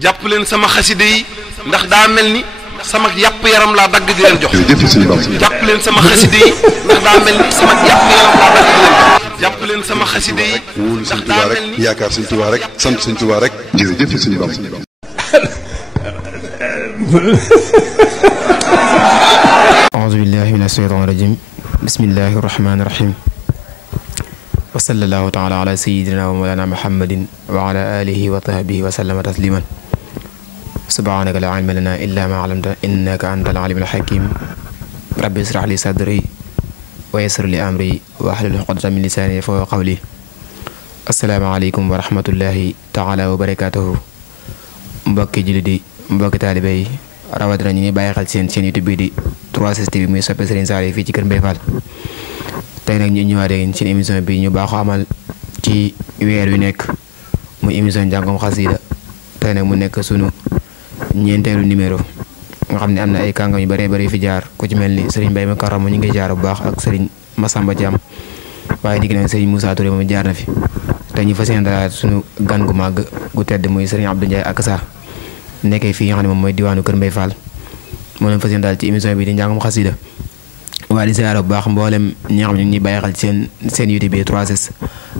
jàpp leen sama xaside yi ndax daa mel ni sama yàpp yaram laa dagg di leen jox. jàpp leen sama xaside yi ndax daa mel ni sama yàpp yaram laa dagg di leen jox. jàpp leen sama xaside yi ndax daa mel ni yaakaar Sëñ Tuubaa rek sant Sëñ Tuubaa rek jërëjëf Sëñ Bamba. auzu billahi mina shaytaani rajim bismillahi rahmaani rahim wa sallallahu taala ala sayidina wa mawlana muhammadin wa ala alihi wa sahbihi wa sallama tasliman subhanaka la ilma lana illa ma alamta innaka anta al alimul hakim rabbi israh li sadri wa yassir li amri wa ahlul uqdatan min lisani yafqahu qawli assalaamu aleykum wa rahmatullahi taala wa barakatuhu mbokki jullit yi mbokki taalibe yi rawatina ñu ngi bàyyi xel seen YouTube bi di 3STV muy soppe Serigne Saliou fii ci Kër Mbaye Fall tey nag ñu ñëwaat ak seen émission bi ñu baaxoo amal ci weer wi nekk muy émission njàngum xasida tey nag mu nekk sunu ñeenteelu numéro nga xam ne am na ay kàngam yu bëree bëri fi jaar ku ci mel ni Serigne Mbaye Makaramo ñu ngi jaar bu baax ak Serigne Massamba Thiam waaye digg nag Serigne Moussa Touré moom jaar na fi te ñu fas yéene dalal sunu gan gu màgg gu tedd muy Serigne Abdou Ndiaye Akassa nekkee fii nga xam ne moom mooy diwaanu Kër Mbaye Fall moo leen fas yéene daal ci émission bi di njàngum xasida waaye di ziyaara bu baax mboolem ñi nga xam ne ñu ngi bàyyi xel ci seen YouTube bi 3S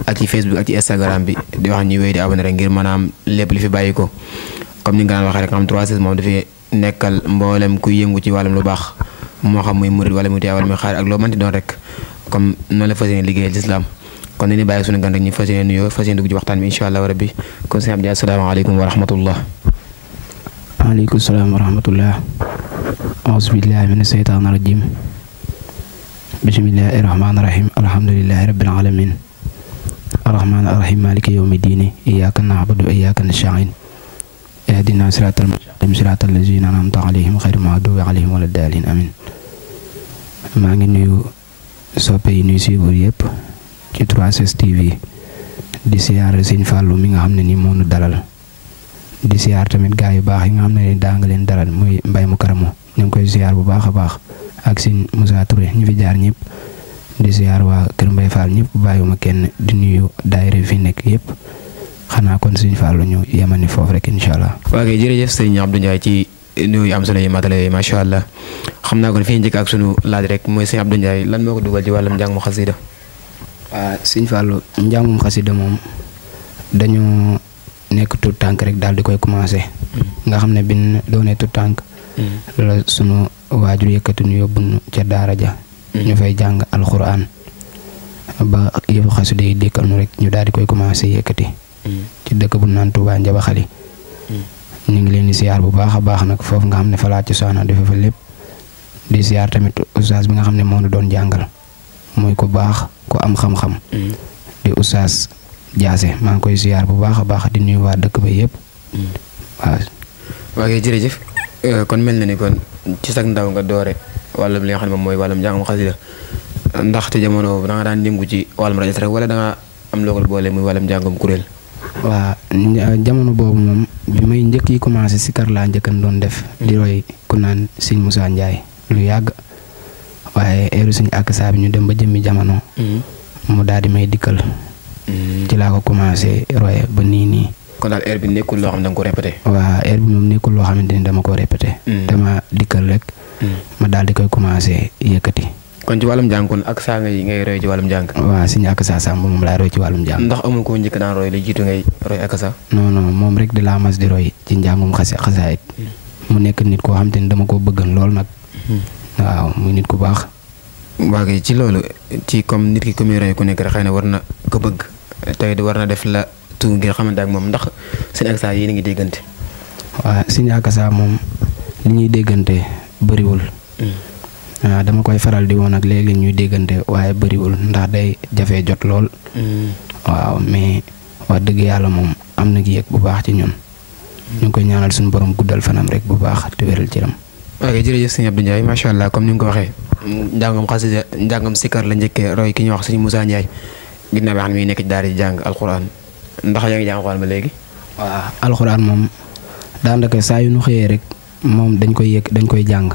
ak ci Facebook ak ci Instagram bi di wax ñuy wéy di abonné rek ngir mën a am lépp li fi bàyyi ko comme ni nga daan waxee rek xam 3S moom dafay nekkal mboolem kuy yëngu ci wàllum lu baax moo xam muy murid wala muy tiyaar wala muy xaar ak loo mënti doon rek comme noonu la fas yéene liggéeyal l'islam kon ni bàyyi suñu gan rek ñu fas yéene nuyoo fas yéene dugg ci waxtaan bi incha allah rabbi kon sëñ Abdou asalaamaaleykum wa rahmatullah. waaleykum salaam wa rahmatullah auzu billahi mina seytaani rajim bismillahi rahmaani rahim alhamdulillahi rabbil alamin arrahmaani arrahim maliki yawmi diini iyyaka na'budu wa iyyaka nasta'in ihdina siratal mustaqim siratal lazina an'amta alayhim ghayril maghdubi alayhim wala daalin amin maa ngi nuyu soppe yi nuyu suivre yëpp ci 3STV di siyaare Sëñ Fallu mi nga xam ne ni moo nu dalal di siyaar tamit gaa yu baax yi nga xam ne daa nga leen dalal muy Mbaye Makaramo ñu ngi koy siyaar bu baax a baax ak Sëñ Moussa Touré ñu fi jaar ñëpp di siyaar waa Kër Mbaye Fall ñëpp bàyyiwuma kenn di nuyu daayira fi nekk yëpp xanaa kon Sëñ Fallu ñu yemani foofu rek incha allah. waaw kay jërëjëf sëñ Abdou Ndiaye ci nuyu am solo yi matale macha allah xam naa kon fi ñu njëkk ak sunu laaj rek mooy sëñ Abdou Ndiaye lan moo ko dugal ci wàllum njàngum xasida. waaw Sëñ Fallu njàngum xasida moom dañoo nekk tout tànk rek daal di koy commencé nga xam ne bin doonee tout tànk la sunu waajur yëkkati ñu yóbbu ca daara ja ñu fay jàng alxuraan ba yëfu xasida yi dikkal nu rek ñu daal di koy commencé yëkkati ci dëkk bu naan Tuubaa Njaba Xali ñu ngi leen di siyaar bu baax a baax nag foofu nga xam ne fa laa ci soxna defe fa lépp di siyaar tamit oustaz bi nga xam ne moo nu doon jàngal muy ku baax ku am xam-xam di oustaz Jaase maa ngi koy siyaar bu baax a baax di nuyu waa dëkk ba yëpp waaw. waaw kay jërëjëf kon mel na ni kon ci sag ndaw nga doore wàllum li nga xam ne moom mooy wàllum njàngum xasida ndaxte jamono boobu da nga daan yëngu ci wàllum rajo rek wala da nga am loo ko boole muy wàllum njàngum kuréel. waaw jamono boobu moom bi may njëkk yi commencé si kar laa njëkkan doon def. di roy ku naan Sëñ Moussa Ndiaye lu yàgg waaye heure Sëñ Akassa bi ñu dem ba jëmmi jamono. mu daal di may dikkal. ci laa ko commencé roye ba nii. kon daal heure bi nekkul loo xam ne da nga ko répété. waaw heure bi moom nekkul loo xamante ni dama ko répété. dama dikkal rek. ma daal di koy commencé yëkkati. kon ci wàllum jàng kon ak saa ngay roy ci wàllum jàng. waaw Sëñ Akassa Samb moom laay roy ci wàllum jàng. ndax amul ko njëkk daan roy la jiitu ngay roy Akassa. non moom rek di laa mas di roy ci njàngum xasaayit mu nekk nit koo xamante ni dama ko bëggan lool nag. waaw muy nit ku baax. waa kay ci loolu ci comme nit ki ku muy roy ku nekk rek xëy na war na ko bëgg tey war na def la tu ngir xamante ak moom ndax Sëñ Akassa yéen a ngi déggante. waaw Sëñ Akassa moom li ñuy déggante bëriwul. waaw dama koy faral di woon ak léeg-léeg ñuy déggante waaye bëriwul ndax day jafee jot lool. waaw mais wax dëgg yàlla moom am na ki yëg bu baax ci ñun. ñu ngi koy ñaanal suñu borom guddal fanam rek bu baax te wéral cëram. ok jërëjëf sëñ Abdou Ndiaye macha allah comme ni nga ko waxee njàngam xasida njàngam sikar la njëkkee roy ki ñuy wax sëñ Moussa Ndiaye ginnaaw bi xam ne mi nekk ci daara di jàng alxuraan ndax yaa ngi jàng alxuraan ba léegi. waaw alxuraan moom daanaka saa yu nu xëyee rek moom dañ koy jàng.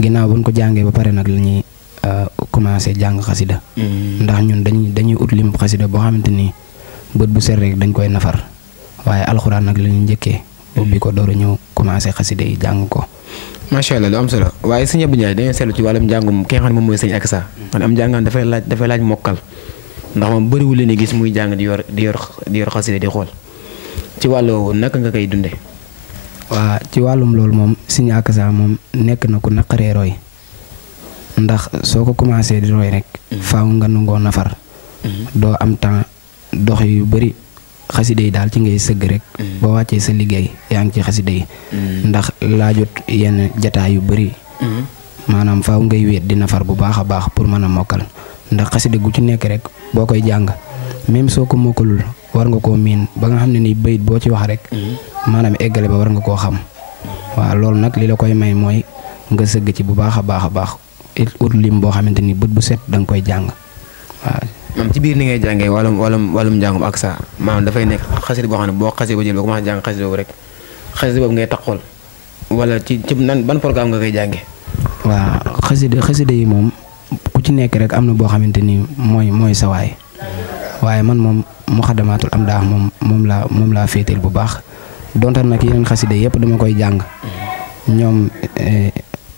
ginnaaw buñ ko jàngee ba pare nag la ñuy commencé jàng xasida. ndax ñun dañuy ut lim xasida boo xamante ni bët bu set rek dañ koy nafar waaye alxuraan nag la ñuy njëkkee ubbi ko door a ñëw commencé xasida yi jàng ko. macha allah lu am solo waaye sëñ Abdou Ndiaye dañoo seetlu ci wàllum njàngum ki nga xam ne moom mooy sëñ Akassa man am njàngaan dafay laaj mokkal ndax moom bëriwul leen gis muy jàng di yor xasida di xool ci wàll woowu naka nga koy dunde waa ci wàllum loolu moom sëñ Akassa moom nekk na ku naqaree roy ndax soo ko commencé di roy rek faaw nga nangoo nafar doo am temps dox yu bëri xasida yi daal ci ngay sëgg rek boo wàccee sa liggéey yaa ngi ci xasida yi ndax laajut yenn jataay yu bëri maanaam faaw ngay wéet di nafar bu baax a baax pour mën a mokkal ndax xasida gu ci nekk rek boo koy jàng même soo ko mokkalul war nga koo miin ba nga xam ne ni bayit boo ci wax rek maanaam eggale ba war nga koo xam waaw loolu nag li la koy may mooy nga sëgg ci bu baax a baax ut lim boo xamante ni bët bu set da nga koy jàng waaw. maam ci biir ni ngay jàngee wàllum njàngum Akassa maanaam dafay nekk xasida boo xam ne boo xasee ba jël ba commencé jàng xasida boobu rek xasida boobu ngay taxawal wala ci ban programme nga koy jàngee. waaw xasida yi moom ku ci nekk rek am na boo xamante ni mooy sa waay waaye man moom Muxaddamaatul Amdah moom laa féeteel bu baax donte nag yeneen xasida yëpp dama koy jàng ñoom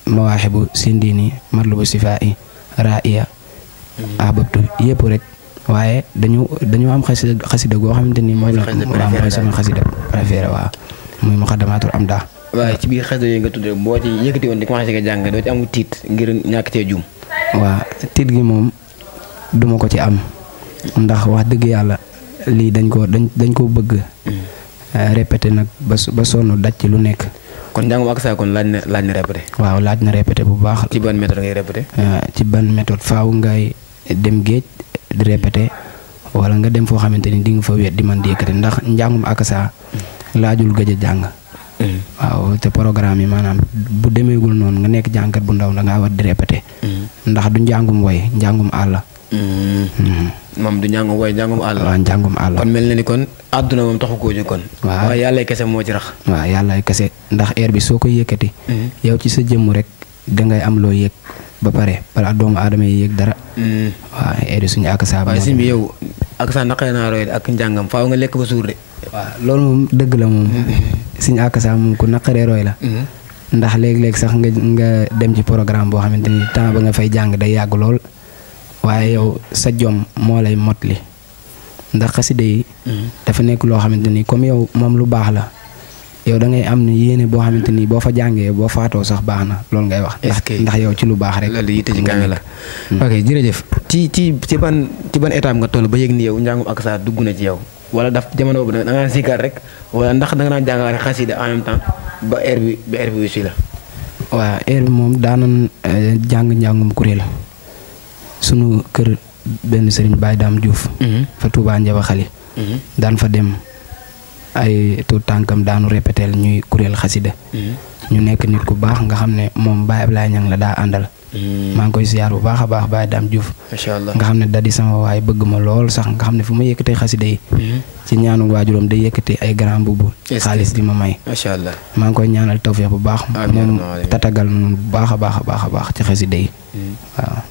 Mawaahibu Sindini Matlubu Sifaa'i Ra'iya Ahbabtu yëpp rek waaye dañu am xasida goo xamante ni mooy sama xasida préféré waaw muy Muxaddamaatul Amdah. waaye ci biir xasida yi nga tudd boo ci yëkkati woon di commencé nga jàng doo ci amul tiit ngir ñàkk cee juum. waaw tiit gi moom duma ko ci am ndax wax dëgg yàlla lii dañ ko bëgg répété nag ba sonn daj ci lu nekk. kon njàngum Akassa kon laaj na répété. waaw laaj na répété bu baax. ci ban méthode ngay répété. ci ban méthode faaw ngay dem géej di répété wala nga dem foo xamante ni di nga fa wéet di man di yëkkati ndax njàngum Akassa laajul gëj a jàng. waaw te programme yi maanaam bu demeegul noonu nga nekk jàngkat bu ndaw da ngaa war di répété. ndax du njàngum woy njàngum àll. moom du njàngum woy njàngum àll. waaw njàngum àll. kon mel na ni kon àdduna moom taxu koo jóg kon. waaw waaye yàlla kese moo ci rax. waaw yàlla kese ndax air bi soo ko yëkkati. yow ci sa jëmm rek dangay am loo yëg ba pare balaa doomu aadama yi yëg dara. waaw air bi suñu Akassa. waaye si bi yow Akassa naqare naa roy ak njàngam faaw nga lekk ba suur de. waaw loolu moom dëgg la moom. suñu Akassa moom ku naqaree roy la. ndax léeg-léeg sax nga dem ci programme boo xamante ni temps ba nga fay jàng day yàgg lool waaye yow sa jom moo lay motli ndax xasida yi dafa nekk loo xamante ni comme yow moom lu baax la yow da ngay am ne yéene boo xamante ni boo fa jàngee boo faatoo sax baax na loolu ngay wax. ndax yow ci lu baax rek. loolu yitte ci kaame la. ok jërëjëf ci ban étape nga toll ba yëg ni yow njàngum Akassa dugg na ci yow wala daf jamono boobu da nga sikar rek wala ndax da nga naan jàng rek xasida en même temps ba air bi wisi la. waaw air bi moom daanan jàng njàngum kuréel sunu kër benn sëriñ Baye Dame Diouf. fa Touba Njaba Xali. daan fa dem ay tuut tànkam daanu répété ñuy kuréel xasida. ñu nekk nit ku baax nga xam ne moom Baye Ablaye Niang la daa àndal. maa ngi koy siyaar bu baax a baax Baye Dame Diouf. macha allah nga xam ne da di sama waay bëgg ma lool sax nga xam ne fu ma yëkkatee xasida yi. ci ñaanu waajuram day yëkkati ay grand mbubb xaalis di ma may. macha allah maa ngi koy ñaanal tawfeex bu baax. moom tatagal noonu bu baax a baax ci xasida yi waaw.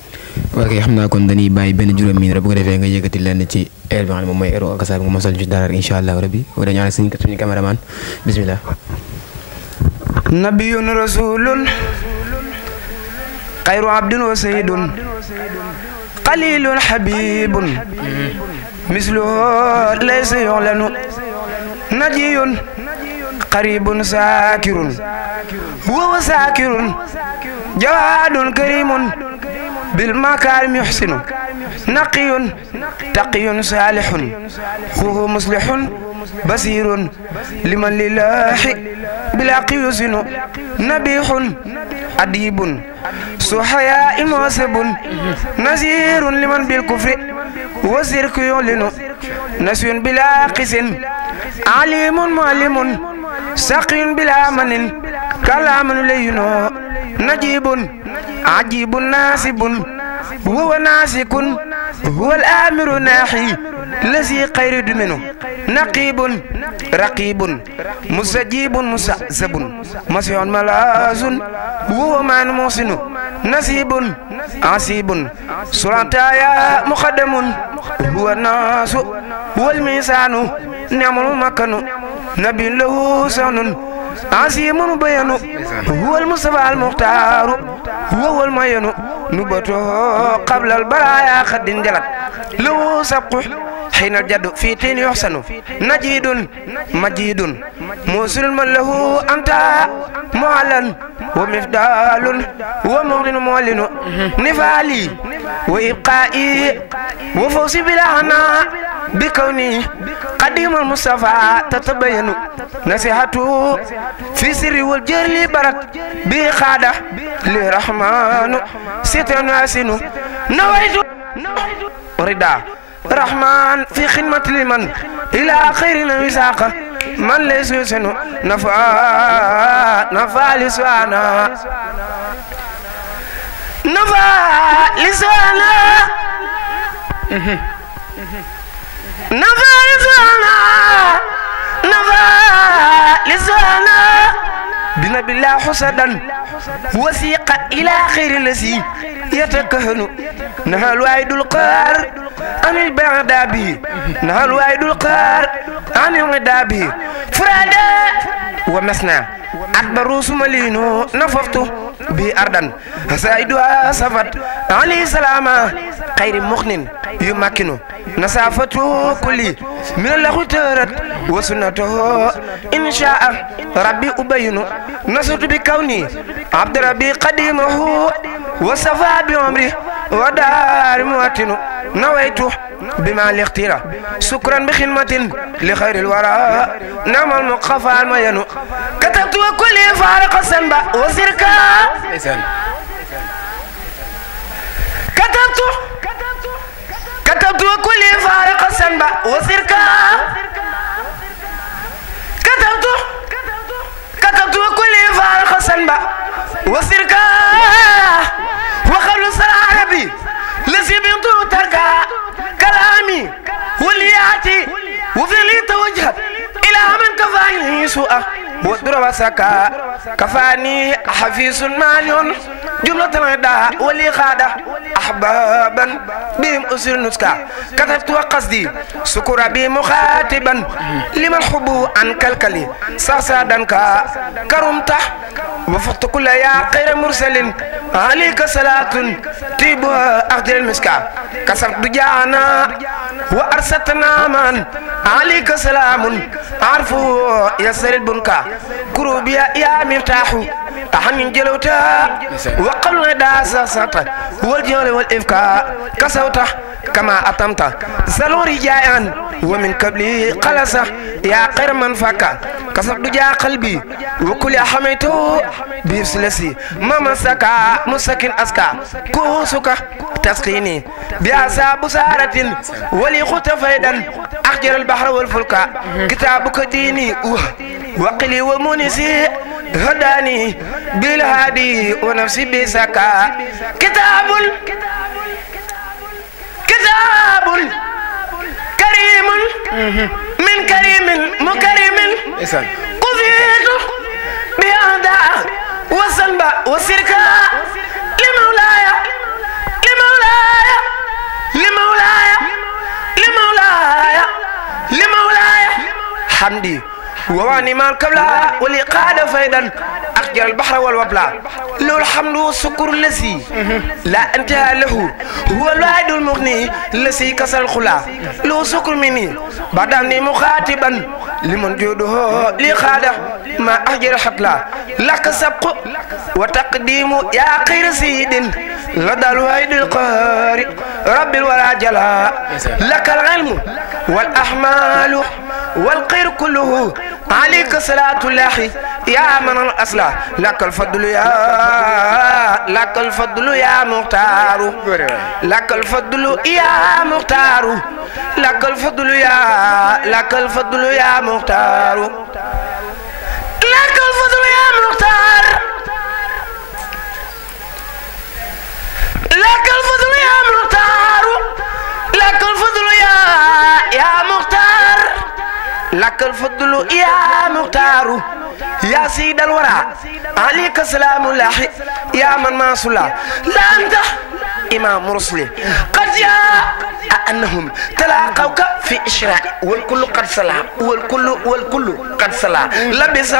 ok xam naa kon dañuy bàyyi benn juróom minute bu ko defee nga yëkkati lenn ci air bi nga xam ne moom mooy airu Akassa bi nga mosal ci dara incha allah rabbi wala ñaanal suñu caméraman bismillah. nabiyun rasulun xayru abdin wa sayyidun qalilun habibun misluhu laysa yu'lanu najiyun qaribun saakirun huwa saakirun jawaadun karimun bil makaarim yuhsinu naqiyun taqiyun saalihun huwa muslihun basirun liman lillahi bilaqi yusinu nabihun adibun suhaya imosebun nasirun liman bil kufri wasirku yulinu nasiyun bila qisin alimun muallimun saqiyun bila manin kalaman layino najibun ajibun nasibun huwa nasikun huwa al-amiru nahi lazi khayru duminu naqibun raqibun musajibun musazabun masihun malazun huwa man musinu nasibun asibun surataya muqaddamun huwa nasu wal misanu ni'mal makanu نبي له سن عظيم بيان هو المصطفى المختار هو المعين نبته قبل البرايا خد جلت له سبق حين الجد في تين يحسن نجيد مجيد موصل من له أنت معلن ومفدال ومغن معلن نفالي وإبقائي وفوزي بلا هنا بكوني قديم المصطفى تتبين نصيحته في سر والجر برد بخادة لرحمن ستر ناسن نويت رضا رحمن في خدمة لمن إلى خير وساقة من ليس يسن نفع لسوانا نفع لسوانا نفع لسوانا نفع لسوانا بنبي الله حسدا وثيق إلى خير الذي يتكهن نهى الوعد القار عن البعد به نهى الوعد القار عن الغد به فرادا ومثنى أكبر سملينو نففت بأرضا سائدها سفت عليه سلامة خير مخن يمكن نسافته كلي من الله ترت وسنته إن شاء ربي أبين نصرت بكوني عبد ربي قديمه وصفى بعمري ودار مواتن نويت بما الاختيار شكرا بخدمة لخير الورى نعم المقفى المين كتبت وكل فارق السنبا وسركا كتبت وكل فارق السنبا وسركا كتبت وكل فارق السنبا وسركا وخلص العربي لسي بنتو تركا كلامي ولياتي وفي توجهت إلى من كفاني سوء ودرب سكا كفاني حفيظ ماليون جملة الغداء ولي خادة أحبابا بهم أسر نسكا كتبت وقصدي سكر بي مخاطبا لمن حبه عن كالكلي ساسادنكا كرمته وفقت كل يا خير مرسل عليك صلاة طيبها أخذ المسكا كسرت جانا وأرسلتنا من عليك سلام عرفوا يسر البنكا كروبيا يا مفتاح أحن جلوتا وقل داسا ساتا والجول والإفكا كسوتا كما أتمتا زلوري جايان ومن قبلي قلسا يا خير من فكا كسبت جا قلبي وكل حميتو بيفسلسي ما مسكا مسكن أسكا كوسكا تسقيني بياسا بسارة ولي خط فيدا أخجر البحر والفلكا كتابك ديني وقلي ومونسي هداني بالهادي ونفسي بسكا كتاب كريم من كريم مكرم قفيت بأهدى وسنبا وسركا لمولاي حمدي وواني ما الكبلا ولي قاد فيدا أخجر البحر والوبلا له الحمد والسكر الذي لا انتهى له هو الواحد المغني الذي كسر الخلا له سكر مني بعدني مخاطبا لمن جوده لخاده ما أخجر حقلا لك سبق وتقديم يا خير سيد لدى الواحد القارئ رب الورى جلا لك العلم والأحمال والخير كله عليك صلاة الله يا من الأصلى لك الفضل يا مختار لك الفضل يا مختار لك الفضل يا مختار لك الفضل يا مختار لك الفضل يا مختار لك الفضل يا مختار لك الفضل يا مختار يا سيد الورى عليك سلام الله يا من ما صلى لا أنت إمام رسلي قد جاء أنهم تلاقوك في إشراء والكل قد صلى والكل قد صلى لبس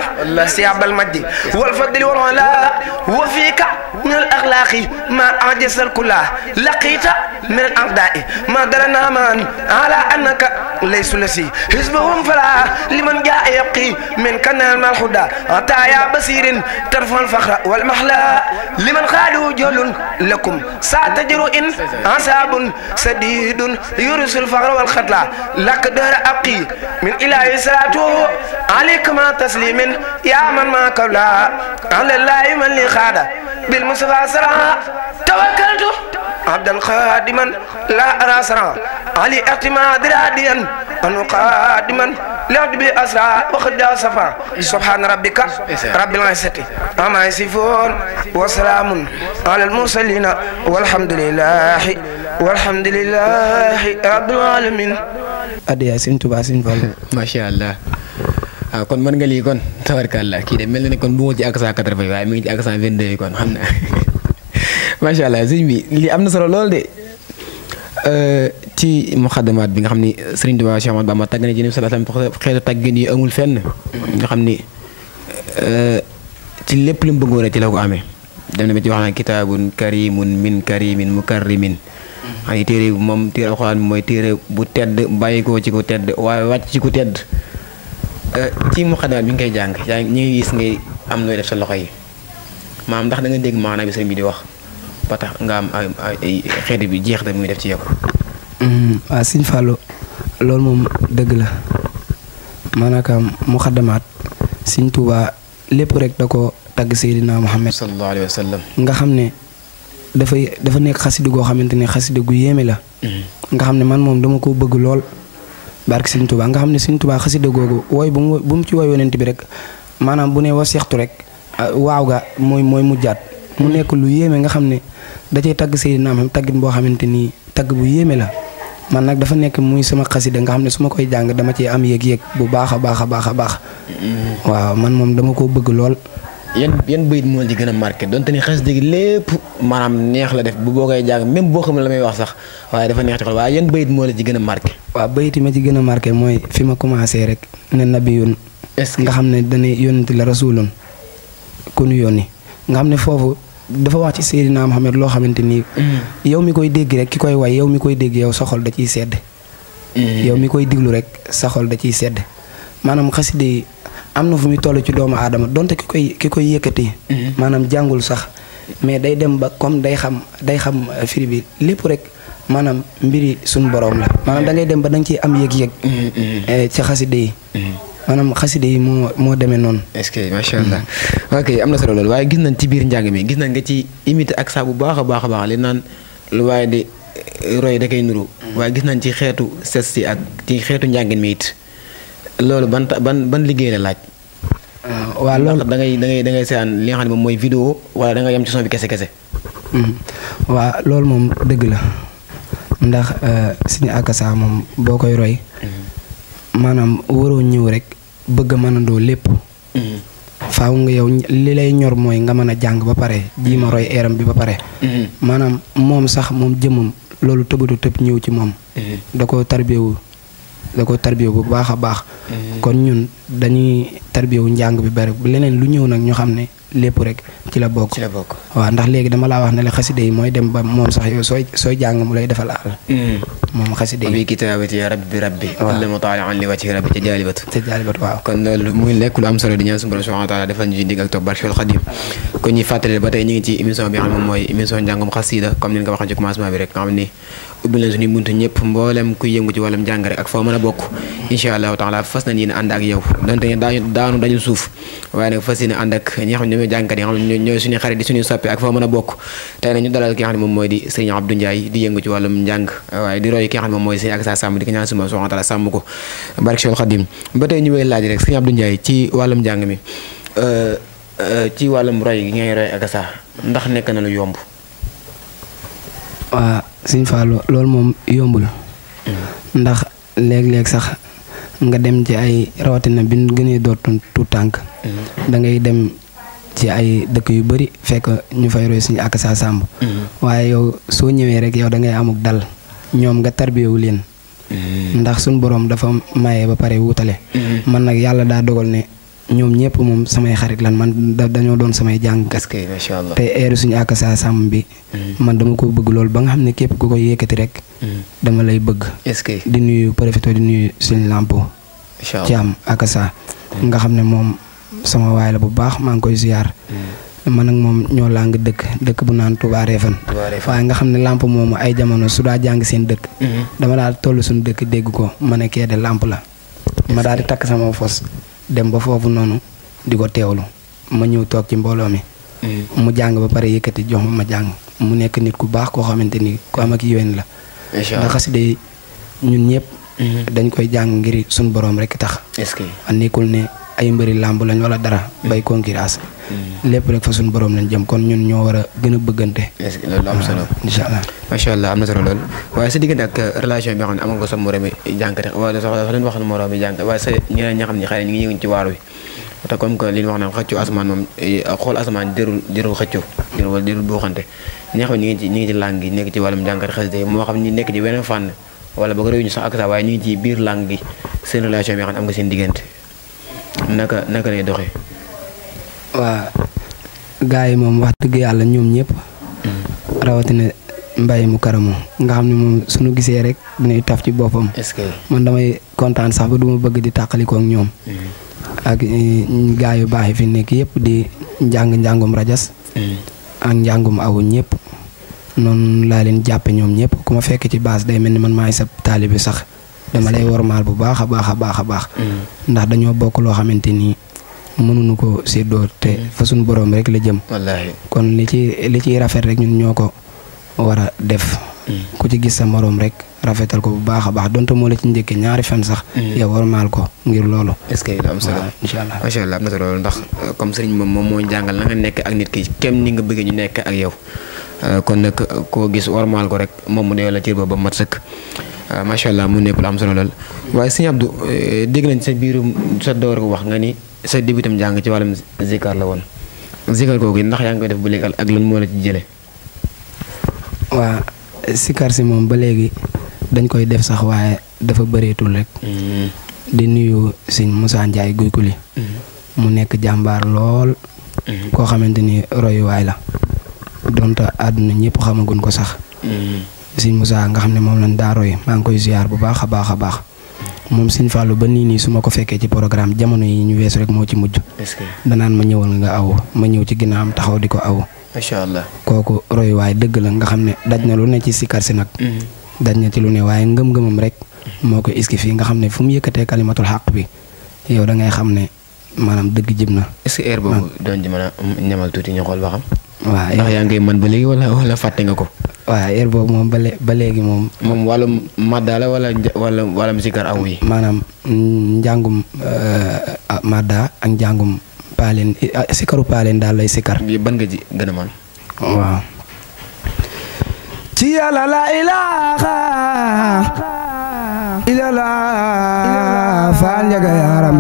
ثياب المجد والفضل والعلاء وفيك من الأخلاق ما أعجز الكل لقيت من الأعداء ما درنا من على أنك ليس لسي حزبهم فلا لمن جاء يبقي من كنال الهدى عطايا بصير ترفع الفخر والمحلى لمن خالوا جل لكم ساتجر إن عذاب سديد يرسل الفقر والخطلة لك دهر أبقي من إله صلاته عليك ما تسليم يا من ما قبلا على الله من لي خاد بالمصطفى سرا توكلت عبدا خادما لا أرى سرا علي اعتماد راديا أنه قادما لعد بأسرى وخدا صفا سبحان ربك رب العزة عما يصفون وسلام على المرسلين والحمد لله رب العالمين. Adiya Sëñ Tuubaa Sëñ Fallu. macha allah kon mën nga lii kon tabarkàlla kii de mel na ne kon bu ma ci ak 180 waaye mi ngi ci ak 122 kon xam na macha allah sëñ bi lii am na solo lool de ci muxaddamaat bi nga xam ni Sëriñ Tuubaa Cheikh Ahmadou Bamba tàgg na ci Nabi sallallahu alayhi wasallam xeetu tàggin yi amul fenn nga xam ni ci lépp lu mu bëggoon ci la ko amee dem na ba ci wax naan kitaabun karimun min karimin mukarrimin xam ni téere moom téere alxuraan bi mooy téere bu tedd bàyyi ko ci ku tedd waaye wàcc ci ku tedd ci muxaddamaat bi nga koy jàng ñi ngi gis ngay am nooy def sa loxo yi maanaam ndax da nga dégg maanaam bi sëriñ bi di wax ba tax nga am ay xeeti bi jeex da muy def ci yow. waaw Sëñ Fallu loolu moom dëgg la maanaam muxaddamaat Sëñ Tuubaa lépp rek da ko tagg Seydina Muhammad sallallahu alayhi wa sallam nga xam ne dafa nekk xasida goo xamante ne xasida gu yéeme la. nga xam ne man moom dama ko bëgg lool barke Sëñ Tuubaa nga xam ne Sëñ Tuubaa xasida googu wooy bu mu ci woy yonent bi rek maanaam bu ne wa seextu rek waaw ga mooy mujjaat mu nekk lu yéeme nga xam ne da cay tagg Seydina Muhammad taggin boo xamante ni tagg bu yéeme la man nag dafa nekk muy sama xasida nga xam ne su ma koy jàng dama cee am yëg-yëg bu baax a baax. waaw man moom dama ko bëgg lool. yan bayit moo la ci gën a marqué donte ni xasida gi lépp maanaam neex la def bu boo koy jàng même boo xam ne la may wax sax waaye dafa neex ci xol waaye yan bayit moo la ci gën a marqué. waaw bayit yi ma ci gën a marqué mooy fi ma commencé rek ne nabiyun nga xam ne dana yónnati la rasulun ku nu yónni nga xam ne foofu dafa wax ci Seydina Muhammad loo xamante ni. yow mi koy dégg rek ki koy way yow mi koy dégg yow sa xol da ciy sedd. yow mi koy diglu rek sa xol da ciy sedd maanaam xasida yi am na fu muy toll ci doomu aadama donte ki koy yëkkati. maanaam jàngul sax mais day dem ba comme day xam firi bi lépp rek maanaam mbiri suñu borom la maanaam da ngay dem ba da nga ciy am yëg-yëg. ci xasida yi. maanaam xasida yi moo demee noonu. est-ce que macha allah ok am na solo loolu waaye gis nañ ci biir njàng mi gis nañ nga ci imité ak saa bu baax a baax li naan lu waaye di roy da koy nuru. waaye gis nañ ci xeetu ses si ak ci xeetu njàngin mi it loolu ban liggéey la laaj. waaw loolu da ngay seetaan li nga xam ne moom mooy vidéo wala da nga yem ci son bi kese. waaw loolu moom dëgg la ndax suñu akasa moom boo koy roy. maanaam waroo ñëw rek bëgg a mënandoo lépp. faaw nga yow li lay ñor mooy nga mën a jàng ba pare ji ma roy eeram bi ba pare. maanaam moom sax moom jëmmam loolu tëbatu tëb ñëw ci moom. da ko tarbiyewu bu baax a baax. kon ñun dañuy tarbiyewu njàng bi bari bu leneen lu ñëw nag ñu xam ne lépp rek ci la bokk. waaw ndax léegi dama laa wax ne la xaside yi mooy dem ba moom sax yow sooy jàng mu lay defal àll. moom xaside yi bi kitaabati rabbi kulla mutaali'an li wajhi rabbi ca jaalibatu waaw. kon loolu muy nekk lu am solo di ñaan suñu borom subhanahu wa taala defal ñu ci digg ak topp barkeel Xadim kon ñuy fàttali ba tey ñu ngi ci émission bi nga xam ne moom mooy émission njàngum xasida comme ni nga ko waxee ci commencement bi rek nga xam ni ubbi leen suñuy buntu ñëpp mboolem kuy yëngu ci wàllum jàng rek ak foo mën a bokk incha allahu taala fas nañ yéen ànd ak yow donte daanu dañu suuf waaye nag fas yéene ànd ak ñi nga xam ne ñooy jàngkat yi nga xam ne ñooy suñu xarit di suñu soppe ak foo mën a bokk tey nag ñu dalal ki nga xam ne moom mooy di Serigne Abdou Ndiaye di yëngu ci wàllum njàng waaye di roy ki nga xam ne moom mooy Serigne Akassa Samb di ko ñaan suma subhanahu wa taala sàmm ko barke Cheikh Khadim ba tey ñu wéy laaj rek Serigne Abdou Ndiaye ci wàllum njàng mi ci wàllum roy gi ngay roy Akassa ndax nekk na lu yomb. waaw Sëñ Fallu loolu moom yombul ndax léeg-léeg sax nga dem ci ay rawatina bi ñu gënee dootu tu tànk da ngay dem ci ay dëkk yu bari fekk ñu fay roy Sëñ Akassa Samb waaye yow soo ñëwee rek yow da ngay amuk dal ñoom nga tarbiyewu leen ndax suñ borom dafa maye ba pare wutale man nag yàlla daa dogal ne ñoom ñëpp moom samay xarit lan man dañoo doon samay jàng macha allah te eeru suñu akasa sàmm bi man dama ko bëgg loolu ba nga xam ne képp ku koy yëkkati rek dama lay bëgg di nuyu profité di nuyu suñu lampo Thiam akasa nga xam ne moom sama waay la bu baax maa ngi koy ziar man ak moom ñoo làng dëkk bu naan Touba Refane waaye nga xam ne lamp moomu ay jamono su daa jàng seen dëkk dama daal toll suñu dëkk dégg ko ma ne kee de lamp la ma daal di takk sama fos dem ba foofu noonu di ko teewlu ma ñëw toog ci mbooloo mi mu jàng ba pare yëkkati jox ma jàng mu nekk nit ku baax koo xamante ni ku am ak yéwén la ndax xasida yi ñun ñëpp dañ koy jàng ngir suñu borom rek tax nekkul ne ay mbëri làmb lañ wala dara bay concurrence lépp rek fa suñu borom lañ jëm kon ñun ñoo war a gën a bëggante loolu am solo incha allah macha allah am na solo lool waaye sa diggante ak relation bi nga xam ne amoon ko sa moromi jànkate wala sax leen wax na moromi jànkate waaye sa ñeneen ñi nga xam ne xëy na ñu ngi yëngu ci waaru bi te comme que li ñu wax naan xëccu asamaan moom xool asamaan jërul xëccu jërul buuxante ñi nga xam ne ñi ngi ci làng gi nekk ci wàllum jànkate xasida yi moo xam ñi nekk ci weneen fànn wala ba ko réew ñu sax ak sax waaye ñu ngi ci biir làng gi seen relation bi nga xam ne am nga seen diggante naka lay doxee. waa gars yi moom wax dëgg yàlla ñoom ñëpp rawatina Mbaye mu karamu nga xam ne moom suñu gisee rek dinay taf ci boppam. est-ce que man damay kontaan sax ba duma bëgg di tàqalikoo ak ñoom. ak gars yu baax yi fi nekk yëpp di njàngum rajas. ak njàngum awu ñëpp noonu laa leen jàppe ñoom ñëpp ku ma fekk ci base day mel ni man maay sa taalibe sax dama lay wormaal bu baax a baax. ndax dañoo bokk loo xamante ni mënuñu ko séddoo te fa suñu borom rek la jëm. wallaahi kon li ciy rafet rek ñun ñoo ko war a def. ku ci gis sa morom rek rafetal ko bu baax a baax donte moo la ci njëkkee ñaari fan sax. yow wormaal ko ngir loolu. est-ce que lu am solo incha allah macha allah am na solo ndax comme sëriñ moom moo jàngal na nga nekk ak nit ki kem ni nga bëggee ñu nekk ak yow kon nag koo gis wormaal ko rek moom mu dee la cër ba mat sëkk. macha allah mu nekk lu am solo lool waaye sëñ Abdou dégg nañ sa biirum sa door ko wax nga ni sa débutam jàng ci wàllum zikar la woon zikar googu ndax yaa ngi koy def ba léegi ak lan moo la ci jëlee. waa sikar si moom ba léegi dañ koy def sax waaye dafa bëreetul rek. di nuyu sëñ Moussa Ndiaye Guy Kuli mu nekk jàmbaar lool. koo xamante ni royuwaay la donte àdduna ñëpp xamaguñ ko sax. sëñ Moussa nga xam ne moom lañ daa roy maa ngi koy ziar bu baax a baax moom sëñ Fallou ba nii su ma ko fekkee ci programme jamono yi ñu weesu rek moo ci mujj. est-ce que danaan ma ñëwal nga aw ma ñëw ci ginnaawam taxaw di ko aw. macha allah kooku royuwaay dëgg la nga xam ne daj na lu ne ci sikar si nag. daj na ci lu ne waaye ngëm-ngëmam rek moo ko iski fii nga xam ne fu mu yëkkatee kalimatul xaq bi yow da ngay xam ne maanaam dëgg jib na. est-ce que heure boobu doon ci mën a ñamal tuuti ñu xool ba xam. waaw ndax yaa ngi mën ba léegi wala fàtte nga ko. waaw heure boobu moom ba léegi moom. moom wàllum madda la wala wàllum sikar aw yi. maanaam njàngum madda ak njàngum paaleen sikaru paaleen daal lay sikar. bi ban nga ji gën a man. waaw. ci yàlla la ilaaha illallah faal njaga yaaram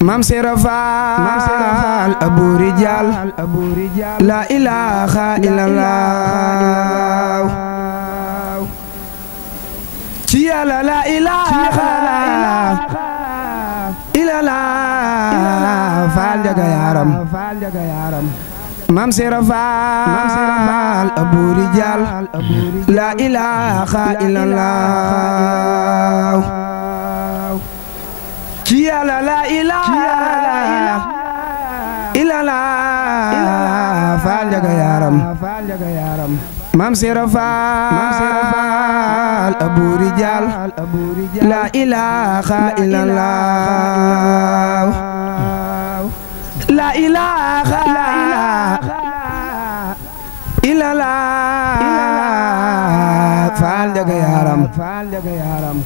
Mam Sera Faal Abu Rijal la ilaha illallah ci yàlla la ilaha illallah faal njaga yaaram Mam Sera Faal Abu Rijal la ilaha illallah ci yàlla la ilaha illallah faal njaga yaaram Mam Sera Faal Abu Rijal la ilaha illallah la ilaha illallah faal njaga yaaram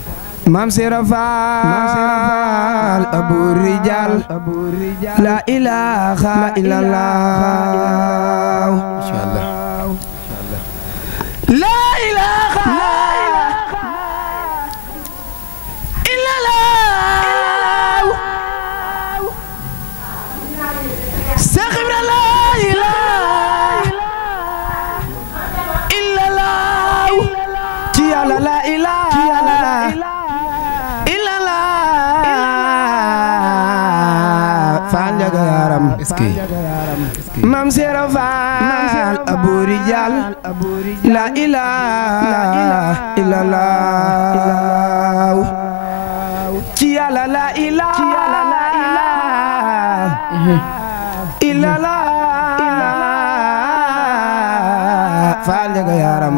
Mam Sera Faal Abu Rijal la ilaha illallah inshallah la ilaha illallah Seex Ibra la ilaha illallah ci yàlla la Faal Njaga Yaram Maam Seera Faal Abu Rijal la ilaha illallah ci Yàlla la ilaha illallah Faal Njaga Yaram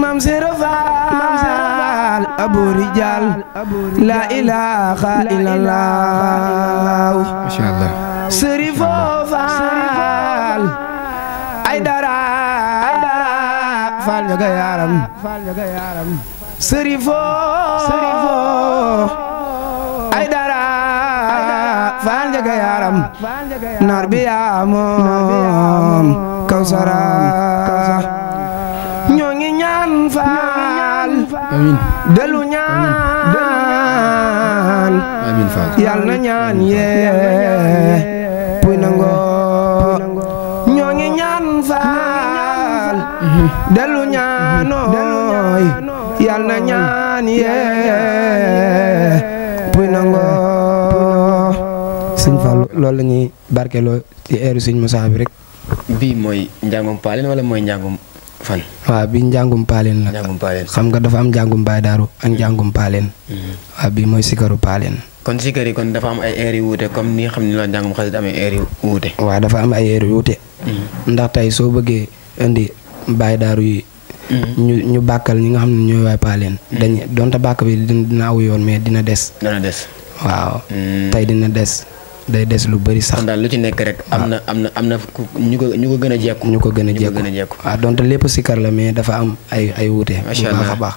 Maam Seera Faal Abu Rijal la ilaha illallah Masha Allah Sërifo Faal Aydara Faal Njaga Yaram Sërifo Aydara Faal Njaga Yaram naar bi yaa moom Kawsara ñoo ngi ñaan Faal delu ñaan Yal na ñaan yee puy nangoo ñoo ngi ñaan Faal delu ñaanooy Yal na ñaan yee puy nangoo Sëñ Fall loolu la ñuy barkeloo ci eeru Sëñ Musaa bi rek. bii mooy njàngum paaleen wala mooy njàngum fan. waaw bii njàngum paaleen la. njàngum paaleen xam nga dafa am njàngum Baay Daaru ak njàngum paaleen. waaw bii mooy sikaru paaleen. kon sikar yi kon dafa am ay heures yu wuute comme ni nga xam ne la njàngum xasida amee heures yu wuute. waaw dafa am ay heures yu wuute. ndax tey soo bëggee indi Baay Daaru yi. ñu bàkkal ñi nga xam ne ñooy waay paaleen. dañuy donte bàkk bi dina aw yoon mais dina des. dana des. waaw tey dina des. day des lu bëri sax. kon daal lu ci nekk rek. am na ñu ko gën a jekku. ñu ko gën a jekku waaw donte lépp sikar la mais dafa am ay wuute. macha allah bu baax a baax.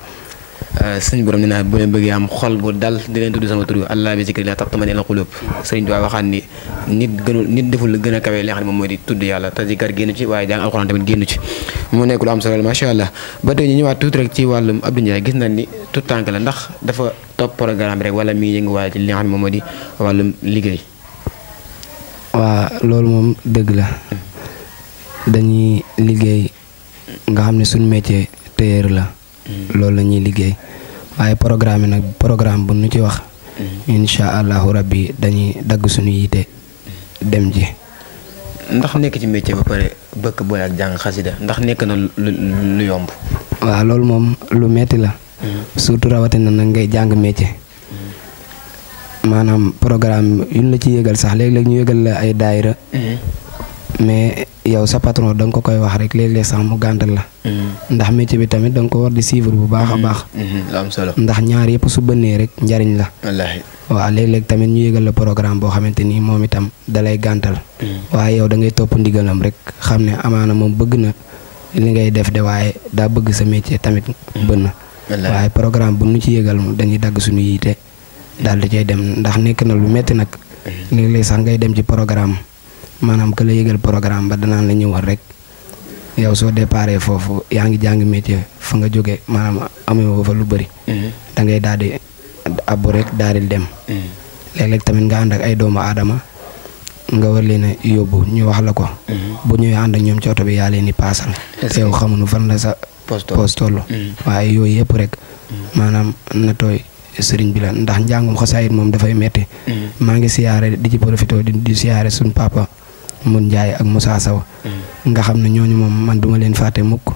sëñ borom nee naa bu leen bëggee am xol bu dal di leen tudd sama tur allah bi zikri la tatma'innul qulub sëriñ Tuubaa waxaat ni nit deful la gën a kawe li nga xam ne moom mooy di tudd yàlla te zikar génn ci waaye jàng alxuraan tamit génn ci mu nekk lu am solo macha allah. ba tey ñu ñëwaat tuuti rek ci wàllum Abdou Ndiaye gis nañ ni tout tànk la ndax dafa topp programme rek wala mi ngi yënguwaale ci li nga xam ne moom moo di wàllum liggéey. waa loolu moom dëgg la dañuy liggéey nga xam ne suñ métier tailleur la. loolu la ñuy liggéey waaye programme nag programme bu nu ci wax. incha allahu rabbi dañuy dagg suñu yite dem ji. ndax nekk ci métier ba pare bëkk boole ak jàng xasida ndax nekk na lu yomb. waaw loolu moom lu metti la. surtout rawatina nag ngay jàng métier. maanaam programme yuñ la ci yëgal sax léeg-léeg ñu yëgal la ay daayira mais yow sa patron da nga ko koy wax rek léeg-léeg sax mu gàntal la. ndax métier bi tamit da nga ko war di suivre bu baax a baax. lu am solo ndax ñaar yëpp su bënnee rek njariñ la. wallaahi. waaw léeg-léeg tamit ñu yëgal la programme boo xamante ni moom itam dalay gàntal. waaye yow da ngay topp ndigalam rek xam ne amaana moom bëgg na li ngay def de waaye daa bëgg sa métier tamit bënn. waaye programme bu nu ci yëgal dañuy dagg suñu yiite daal di cay dem ndax nekk na lu metti nag. léeg-léeg sax ngay dem ci programme maanaam que la yëgal programme ba danaan la ñëwal rek yow soo déparé foofu yaa ngi jàng métier fa nga jóge maanaam amoo fa lu bëri. da ngay daal di abbu rek daal di dem. léeg-léeg tamit nga ànd ak ay doomu aadama nga war leen a yóbbu ñu wax la ko. bu ñuy ànd ak ñoom ci oto bi yaa leen di paasal. yow xamuñu fan la sa poste toll. waaye yooyu yëpp rek maanaam na tooy sëriñ bi la ndax njàngum xasaayit moom dafay metti. maa ngi siyaare di ci profité di siyaare suñ papa Mun Njaay ak Moussa Sow nga xam ne ñooñu moom man duma leen fàtte mukk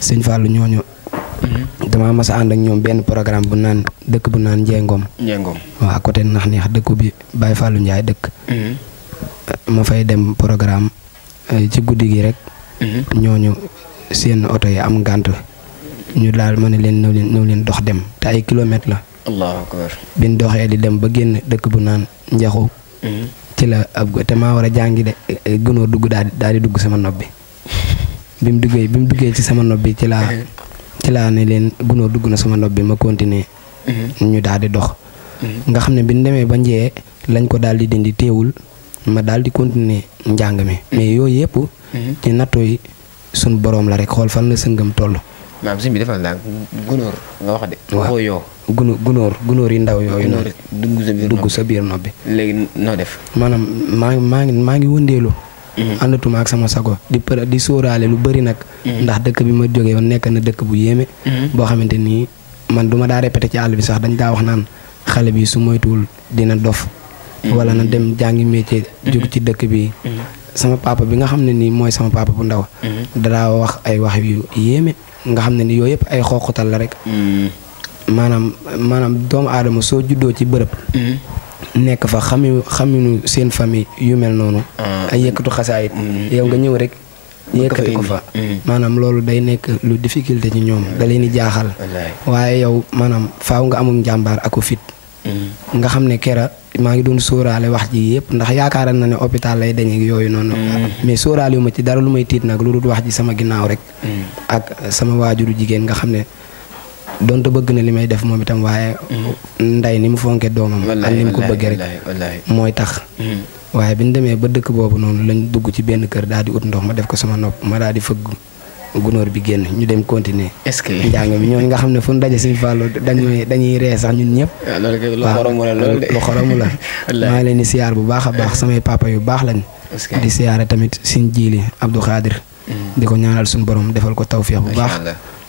sëñ Fallou ñooñu dama mas a ànd ak ñoom benn programme bu naan dëkk bu naan Njengom waaw côté nax neex dëkku bi Baye Fallou Njaay dëkk ma fay dem programme ci guddi gi rek ñooñu seen oto yi am ngànt ñu daal ma ne leen ñëw leen dox dem te ay kilomètres la. allahu akbar. biñ doxee di dem ba génn dëkk bu naan Njaxu ci la ab te maa war a jàngi de gunóor dugg daal di dugg sama nopp bi bi mu duggee ci sama nopp bi ci laa ne leen gunóor dugg na sama nopp bi ma continuer ñu daal di dox nga xam ne bi ñu demee ba njee lañ ko daal di dindi teewul ma daal di continuer njàng mi mais yooyu yëpp ci natto yi suñ boroom la rek xool fan la sëngam toll. maam si bi defal naa gunóor nga wax de. waaw yoo gunóor yi ndaw yooyu. dugg sa biir nopp bi. léegi noo def. maanaam maa ngi wëndeelu. àndatuma ak sama sago di sóoraale lu bëri nag. ndax dëkk bi ma jógee woon nekk na dëkk bu yéeme. boo xamante nii man duma daa répété ci àll bi sax dañ daa wax naan xale bi su moytuwul dina dof wala na dem jàngi métier jóg ci dëkk bi sama papa bi nga xam ne nii mooy sama papa bu ndaw dadaa wax ay wax yu yéeme nga xam ne ni yooyu yëpp ay xooqutal la rek maanaam doomu aadama soo juddoo ci bërëb nekk fa xaminu seen famille yu mel noonu ay yëkkatu xasaayit yow nga ñëw rek yëkkati ko fa maanaam loolu day nekk lu difficulté ci ñoom da leen di jaaxal waaye yow maanaam faaw nga amul njàmbaar ako fit nga xam ne kera maa ngi doon sóoraale wax ji yëpp ndax yaakaaral na ne hôpital lay dañeeg yooyu noonu mais sóoraale yu ma ci dara lu may tiit nag lu dul wax ji sama ginnaaw rek ak sama waajuru jigéen nga xam ne donte bëgg na li may def moom itam waaye nday ni mu fonke doomam ak ni mu ko bëggee rek mooy tax waaye bi ñu demee ba dëkk boobu noonu lañ dugg ci benn kër daal di ut ndox ma def ko sama nopp ma daal di fëgg gunóor bi génn ñu dem continuer est-ce que njàng mi ñooñu nga xam ne fu ñu daje Sëñ Fallu dañuy ree sax ñun ñëpp lu xoromu la loolu de lu xoromu la maa ngi leen di siyaar bu baax a baax samay papa yu baax lañ di siyaare tamit Sëñ Jiili Abdou Khadir di ko ñaanal suñu borom defal ko tawféex bu baax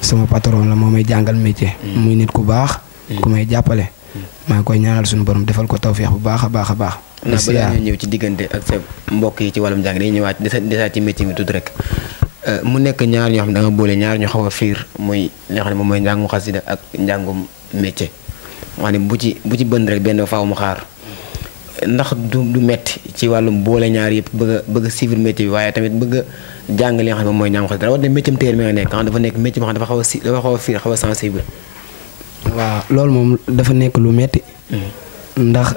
sama patron la moo may jàngal métier muy nit ku baax ku may jàppale maa ngi koy ñaanal suñu borom defal ko tawféex bu baax a baax a baax ndax balaa ñu ñëw ci diggante ak sa mbokk yi ci wàllum jàng dañuy ñëwaat desaat ci métier mi tudd rek mu nekk ñaar ñoo xam ne da nga boole ñaar ñu xaw a fiir muy li nga xam ne moom mooy njàngum xasida ak njàngum métier wax ne bu ci bënd rek benn faaw mu xaar ndax du metti ci wàllum boole ñaar yëpp bëgg a suivre métier bi waaye tamit bëgg a jàng li nga xam ne moom mooy njàngum xasida rawat ne métier téer mi nga nekk xam dafa nekk métier moo xam dafa xaw a fiir xaw a sensible waaw loolu moom dafa nekk lu metti ndax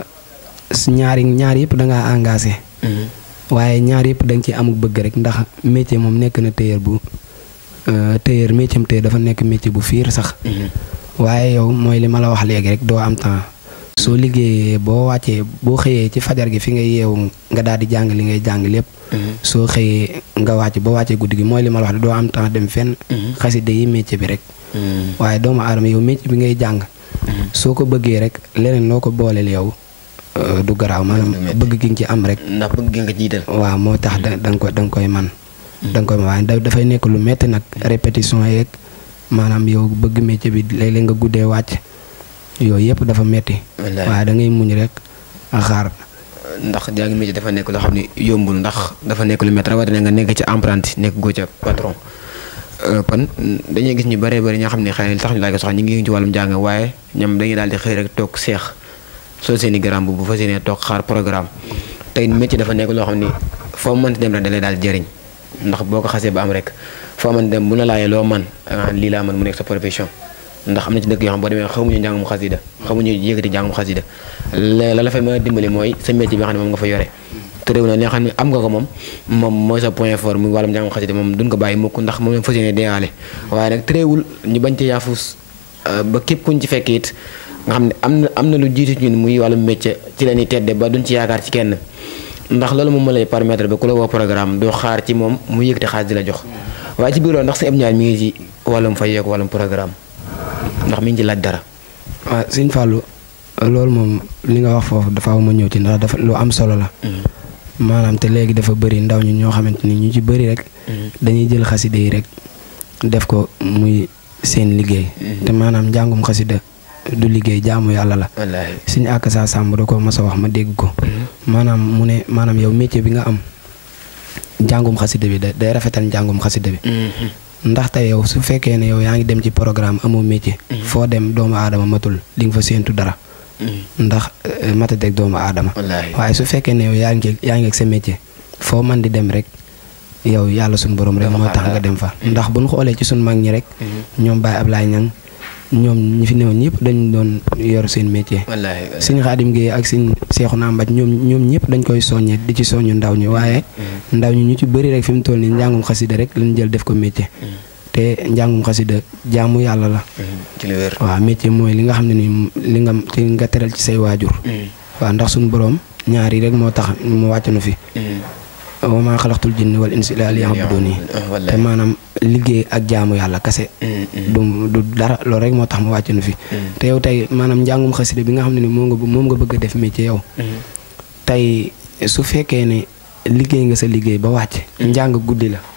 ñaar yëpp da ngaa engagé waaye ñaar yëpp da nga ci amuk bëgg rek ndax métier moom nekk na téyeur métier téyeur dafa nekk métier bu fiir sax waaye yow mooy li ma la wax léegi rek doo am temps soo liggéeyee boo wàccee boo xëyee ci fajar gi fi nga yeewu nga daal di jàng li ngay jàng lépp soo xëyee nga wàcc boo wàccee guddi gi mooy li ma la wax doo am temps dem fenn xasida yi métier bi rek waaye doomu aadama yow métier bi ngay jàng soo ko bëggee rek leneen noo ko booleel yow du garaaw maanaam bëgg gi nga ci am rek ndax bëgg gi nga jiital waaw moo tax da nga koy man waaye dafay nekk lu metti nag répétition yeeg maanaam yow bëgg métier bi léeg-léeg nga guddee wàcc yooyu yëpp dafa metti waaye da ngay muñ rek a xaar ndax jàng métier dafa nekk loo xam ne yombul ndax dafa nekk lu metti rawatina nga nekk ci apprenti nekk goo ca patron kon dañuy gis ñu bëree bëri ñoo xam ne xëy na tax ñu laaj ko sax ñu ngi ci wàllum jàng waaye ñoom dañuy daal di xëy rek toog seex soo seeni garam bu fa seenee toog xaar programme tey métier dafa nekk loo xam ni foo mënti dem rek da lay daal jëriñ ndax boo ko xasee ba am rek foo mënti dem bu la laajee loo man lii laa mën mu nekk sa profession ndax am na ci dëkk yoo xam boo demee xamuñu njàngum xasida xamuñu yëkkati njàngum xasida la fay mën a dimbali mooy sa métier bi nga xam ne moom nga fa yore te réew na li nga xam ne am nga ko moom mooy sa point fort muy wàllum njàngum xasida moom duñ ko bàyyi mukk ndax moom lañ fas yéene deewaale waaye nag tréewul ñu bañ ci yaafus ba képp kuñ ci fekk it nga xam ne am na lu jiitu ñun muy wàllum métier ci la ñuy tedde ba duñ ci yaakaar ci kenn ndax loolu moom ma lay permettre ba ku la woo programme doo xaar ci moom mu yëkkati xaalis di la jox waaye ci biir loolu ndax sa ñaar mi ngi ci wàllum fay yeeg wàllum programme ndax mi ngi ci laaj dara. waaw Sëñ Fallou loolu moom li nga wax foofu dafa ma ñëw ci ndax dafa lu am solo la. maanaam te léegi dafa bëri ndaw ñi ñoo xamante ni ñu ci bëri rek. dañuy jël xasida yi rek def ko muy seen liggéey. te maanaam njàngum xasida du liggéey jaamu yàlla la. wallaahi Sëñ Akassa Samb da ko mas a wax ma dégg ko. maanaam mu ne maanaam yow métier bi nga am njàngum xasida bi day rafetal njàngum xasida bi. ndax tey yow su fekkee ne yow yaa ngi dem ci programme amoo métier. foo dem doomu aadama matul li nga fa séentu dara. ndax matateeg doomu aadama. waaye su fekkee ne yow yaa ngi ak sa métier foo man di dem rek yow yàlla suñu borom rek moo tax nga dem fa. ndax bu ñu xoolee ci suñu mag ñi rek. ñoom Baye Ablaye Niang ñoom ñi fi newoon ñëpp dañu doon yor seen métier. Sëñ Xaadim Gueye ak Sëñ Seexuna Mbaj ñoom ñëpp dañ koy soññee di ci soññu ndaw ñi waaye ndaw ñi ñu ci bëri rek fi mu toll nii njàngum xasida rek lañ jël def ko métier. te njàngum xasida jaamu yàlla la. waaw métier mooy li nga xam ne ni li nga teral ci say waajur. waaw ndax suñu borom ñaari rek moo tax mu wàcc nu fi. wa maa xalaqtul jinni wal insa illaa liya'buduun te maanaam liggéey ak jaamu yàlla kase. du dara loolu rek moo tax mu wàcc nu fi. te yow tey maanaam njàngum xasida bi nga xam ne ni moom nga bëgg a def métier yow. tey su fekkee ne liggéey nga sa liggéey ba wàcc. njàng guddi la.